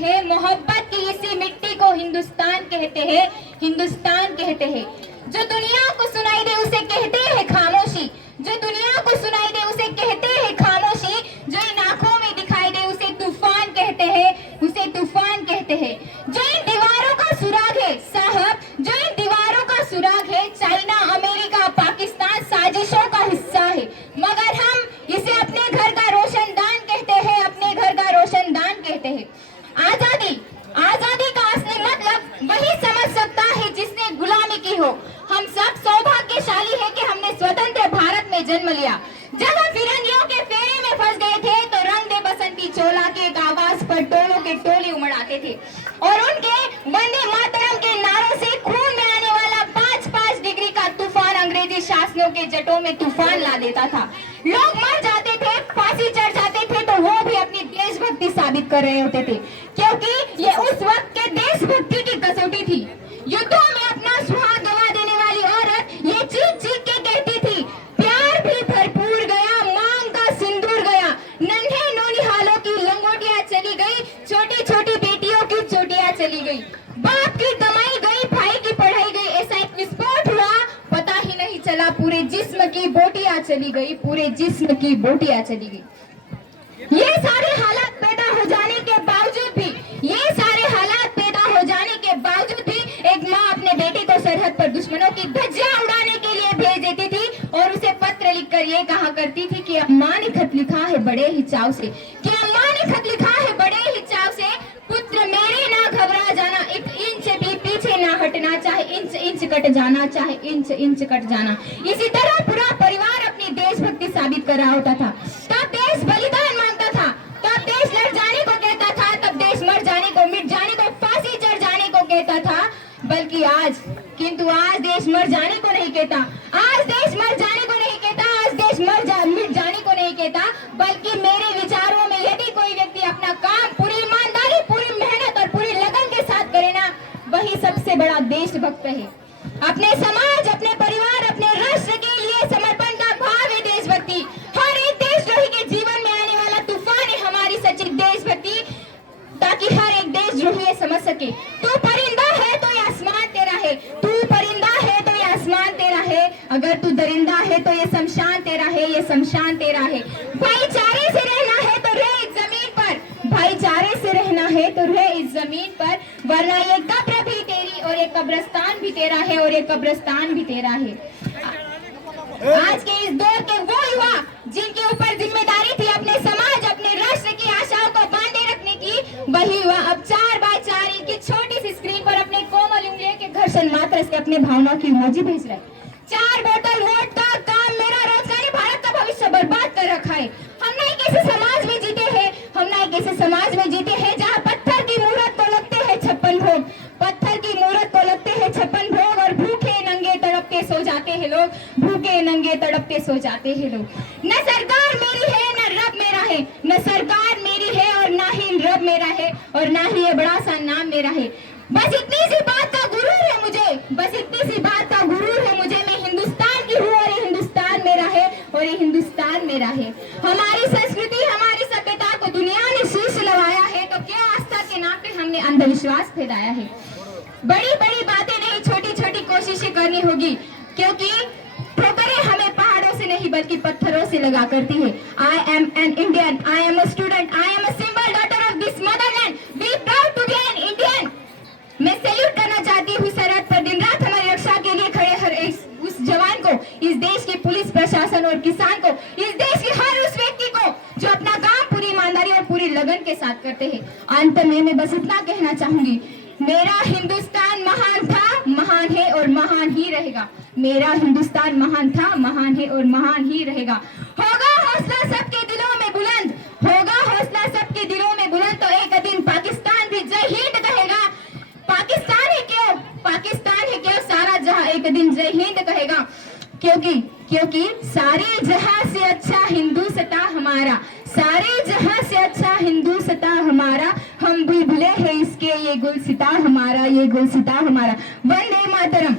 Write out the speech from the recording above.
हैं, मोहब्बत की इसी मिट्टी को हिंदुस्तान कहते हैं, हिंदुस्तान कहते हैं। जो दुनिया को सुनाई दे उसे कहते हैं खामोशी, जो दुनिया को सुनाई दे उसे कहते हैं खामोशी, जो इन आंखों में दिखाई दे उसे तूफान कहते हैं, उसे तूफान कहते हैं। जो इन दीवारों का सुराग है साहब, जो इन दीवारों का सुराग है, चाइना, अमेरिका, पाकिस्तान साजिशों का हिस्सा है, मगर हम इसे अपने घर का रोशनदान कहते हैं, अपने घर का रोशनदान कहते हैं। आजादी, आजादी का असली मतलब वही समझ सकता है जिसने गुलामी की हो। हम सब सौभाग्यशाली है कि हमने स्वतंत्र भारत में जन्म लिया। जब हम फिरंगियों के फेरे में फंस गए थे तो रंग दे बसंती चोला के एक आवाज पर टोलों के टोले उमड़ाते थे और उनके वंदे मातरम के नारों से खून में आने वाला 5-5 डिग्री का तूफान अंग्रेजी शासकों के जटों में तूफान ला देता था। लोग मर जाते थे, फांसी चढ़ जाते थे तो वो भी अपनी देशभक्ति साबित कर रहे होते थे, क्योंकि ये उस वक्त के देशभक्ति की कसौटी थी। युद्धों में अपना सुहाग गवा देने वाली औरत ये चीख चीख के कहती थी, प्यार भी भरपूर गया, मांग का सिंदूर गया, नन्हे नौनिहालों की लंगोटियां चली गई, छोटी छोटी बेटियों की चोटियां चली गई, बाप की कमाई गई, भाई की पढ़ाई गई, ऐसा एक विस्फोट हुआ, पता ही नहीं चला, पूरे जिस्म की बोटियां चली गई, पूरे जिस्म की बोटियां चली गई। ये सारे हालात पैदा हो जाने के बावजूद भी, ये सारे हालात पैदा हो जाने के बावजूद भी एक माँ अपने बेटे को सरहद पर दुश्मनों की धज्जियां उड़ाने के लिए भेज देती थी और उसे पत्र लिखकर ये कहा करती थी कि अम्मा ने खत लिखा है बड़े ही चाव से, कि अम्मा ने खत लिखा है बड़े ही चाव से, पुत्र मेरे ना घबरा जाना, एक इंच भी पीछे ना हटना, चाहे इंच इंच कट जाना, चाहे इंच इंच कट जाना। इसी तरह पूरा परिवार अपनी देशभक्ति साबित कर रहा होता था। तब देश बलिदान मांगता था, तब देश लड़ जाने को कहता था, तब देश मर जाने को, मिट जाने को, फांसी चढ़ जाने को कहता था। बल्कि आज, किंतु आज देश मर जाने को नहीं कहता, आज देश मर जाने को नहीं कहता, आज देश मिट जाने को नहीं कहता, बल्कि मेरे विचारों में यदि कोई व्यक्ति अपना काम पूरी ईमानदारी, पूरी मेहनत और पूरी लगन के साथ करे ना, वही सबसे बड़ा देशभक्त है। अपने समाज, अपने परिवार, अपने राष्ट्र के लिए समर्पण का भाव है देशभक्ति। हर एक देशद्रोही के जीवन में आने वाला तूफान है हमारी सच्ची देशभक्ति, ताकि हर एक देशद्रोही ये समझ सके, तू परिंदा है तो ये आसमान तेरा है, तू परिंदा है तो ये आसमान तेरा है, अगर तू दरिंदा है तो ये शमशान तेरा है, ये शमशान तेरा है। भाईचारे से रहना है तो रह इस जमीन पर, भाईचारे से रहना है तो रह इस जमीन पर, वरना ये कब्र भी तेरी और ये कब्रिस्तान भी तेरा है, और ये कब्रिस्तान भी तेरा है। आज के इस दौर के वो युवा जिनके ऊपर जिम्मेदारी थी अपने समाज, अपने राष्ट्र की आशाओं को बांधे रखने की, वही युवा अब 4x4 इंच की छोटी सी स्क्रीन पर अपने कोमल उंगलियों के घर्षण मात्र से अपने भावनाओं की इमोजी भेज रहे हैं। 4 बोतल वोट का काम मेरा रोजगारी भारत का भविष्य बर्बाद कर रखा है। हम ना एक ऐसे समाज में जीते हैं, हम ना एक ऐसे समाज में जीते हैं जहाँ पत्थर की मूरत को लगते हैं 56 भोग, पत्थर की मूरत को लगते हैं 56 भोग, और भूखे नंगे तड़पते सो जाते हैं लोग, भूखे नंगे तड़पते सो जाते हैं लोग। न सरकार मेरी है न रब मेरा है, न सरकार मेरी है और ना ही रब मेरा है, और ना ही ये बड़ा सा नाम मेरा है। बस इतनी सी बात का गुरूर है मुझे, बस इतनी सी बात का गुरूर है मुझे, मैं हिंदुस्तान की हूँ और ये हिंदुस्तान मेरा है, और ये हिंदुस्तान मेरा है। हमारी संस्कृति, हमारी सभ्यता को दुनिया ने शीश लगाया है, तो क्या आस्था के नाम पे हमने अंधविश्वास फैलाया है। बड़ी बड़ी बातें नहीं, छोटी छोटी कोशिशें करनी होगी, क्योंकि ठोकरें हमें पहाड़ों से नहीं बल्कि पत्थरों से लगा करती है। I am an Indian, I am a student, I am a simple daughter of this motherland, be proud to be an Indian. मैं सैल्यूट करना चाहती हूँ सरहद पर दिन रात हमारी रक्षा के लिए खड़े हर उस जवान को, इस देश के पुलिस प्रशासन और किसान को, इस देश के हर उस व्यक्ति को जो अपना काम पूरी ईमानदारी और पूरी लगन के साथ करते हैं। अंत में मैं बस इतना कहना चाहूंगी, मेरा हिंदुस्तान महान था, महान है और महान ही रहेगा। मेरा हिंदुस्तान महान था, महान है और महान ही रहेगा। होगा हौसला सबके दिलों में बुलंद, होगा हौसला सबके दिलों में बुलंद, तो एक दिन पाकिस्तान भी जय हिंद कहेगा। पाकिस्तान है क्यों, पाकिस्तान है क्यों, सारा जहां एक दिन जय हिंद कहेगा, क्योंकि सारे जहां से अच्छा हिंदुस्तान हमारा, सारे जहां से अच्छा हिंदुस्तान हमारा, हम बुलबुले हैं इसके ये गुलसिता हमारा, ये गुलसिता हमारा। वंदे मातरम।